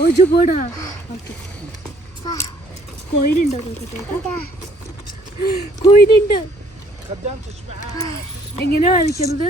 ഓജു പോടാ. കോയിനുണ്ടോ നോക്കട്ടെ. കോയിനുണ്ട്. എങ്ങനെയാ വരയ്ക്കുന്നത്?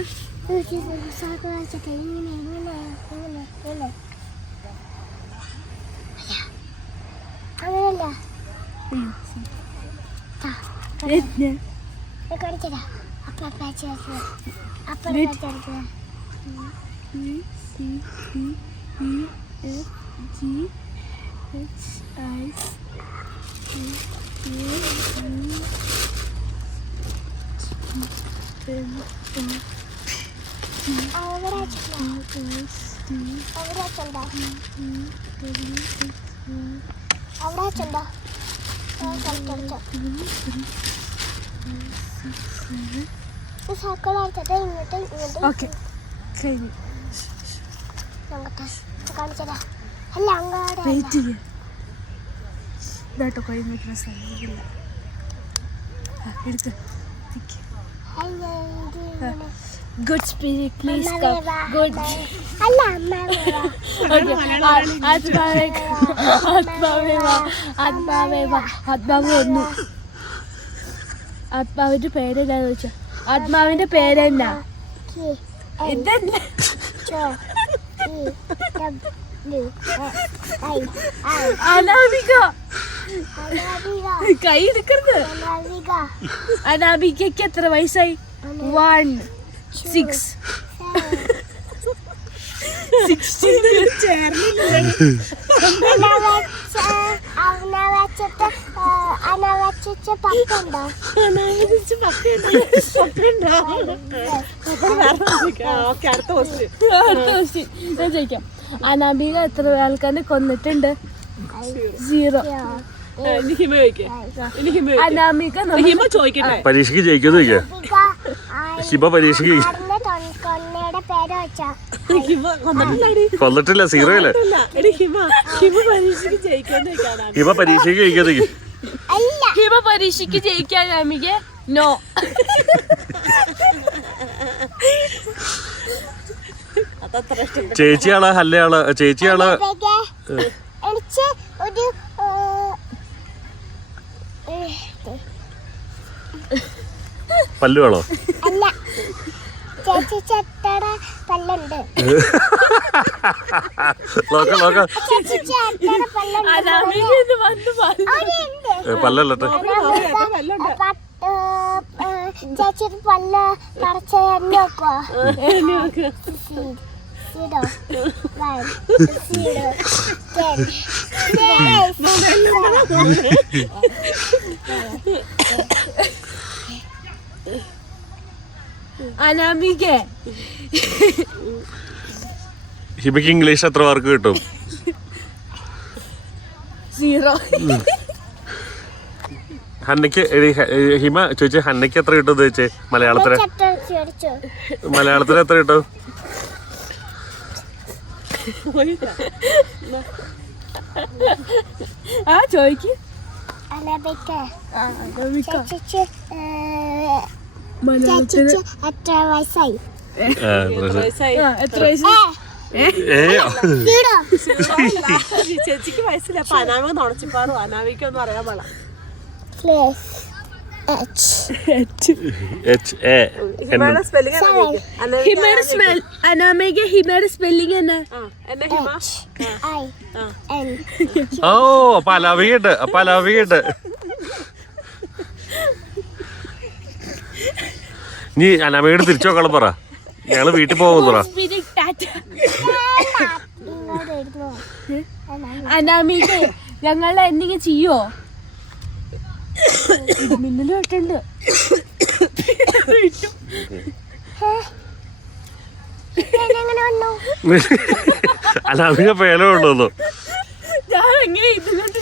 Good spirit, please come. Good. ആത്മാവിന്റെ പേരെന്താന്ന് വെച്ചാ? ആത്മാവിന്റെ പേരെന്നാ? ഇതന്നെ. അനാമിക. കൈ എടുക്കരുത്. അനാമികയ്ക്ക് എത്ര വയസ്സായി? 1 6 ചോദിക്കാം. അനാമിക എത്ര ആൾക്കാരെ കൊന്നിട്ടുണ്ട്? 0. അനാമിക പരീക്ഷയ്ക്ക് ജയിക്കുന്നു. ഹിമ പരീക്ഷയ്ക്ക് കൊന്നിട്ടില്ല. 0 അല്ലേ? ഹിമ പരീക്ഷയ്ക്ക് ജയിക്കുന്നു. ഹിമ പരീക്ഷയ്ക്ക് ജയിക്കാൻ അനാമിക നോ. ചേച്ചിയാളാ ഹല്ലയാളാ? ചേച്ചിയാളാ? പല്ലു വേണോ? പല്ലല്ലേ? ചേച്ചി പല്ല പറിച്ച അനാമിക ഹിമയ്ക്ക് ഇംഗ്ലീഷ് എത്ര മാർക്ക് കിട്ടും? 0. ഹന്നയ്ക്ക് ഹിമ ചോദിച്ചേ, ഹന്നയ്ക്ക് എത്ര കിട്ടും ചോദിച്ചേ? മലയാളത്തിന് എത്ര കിട്ടും? ചോദിക്ക്. എത്ര വയസ്സായി? ചേച്ചിക്ക് വയസ്സില്ല. അപ്പൊ അനാമിക നുണച്ചിപ്പാറും അനാമിക്കൊന്നും അറിയാൻ പാടില്ല. അനാമിക ഹിമയുടെ സ്പെല്ലിംഗ് എന്നാ? ഓ അപ്പൊ അലാവിയുണ്ട്. അപ്പൊ അലാവിയുണ്ട്. നീ അനാമികയോട് തിരിച്ചു നോക്കണം പറ. ഞങ്ങള് വീട്ടിൽ പോകുന്നതാ. അനാമിക ഞങ്ങളെ എന്തെങ്കിലും ചെയ്യോ? മിന്നല് വെട്ടുണ്ട്. അനാമിക പേല കൊണ്ടുവന്നു. ഞാൻ എങ്ങനെ ഇതിലോട്ട്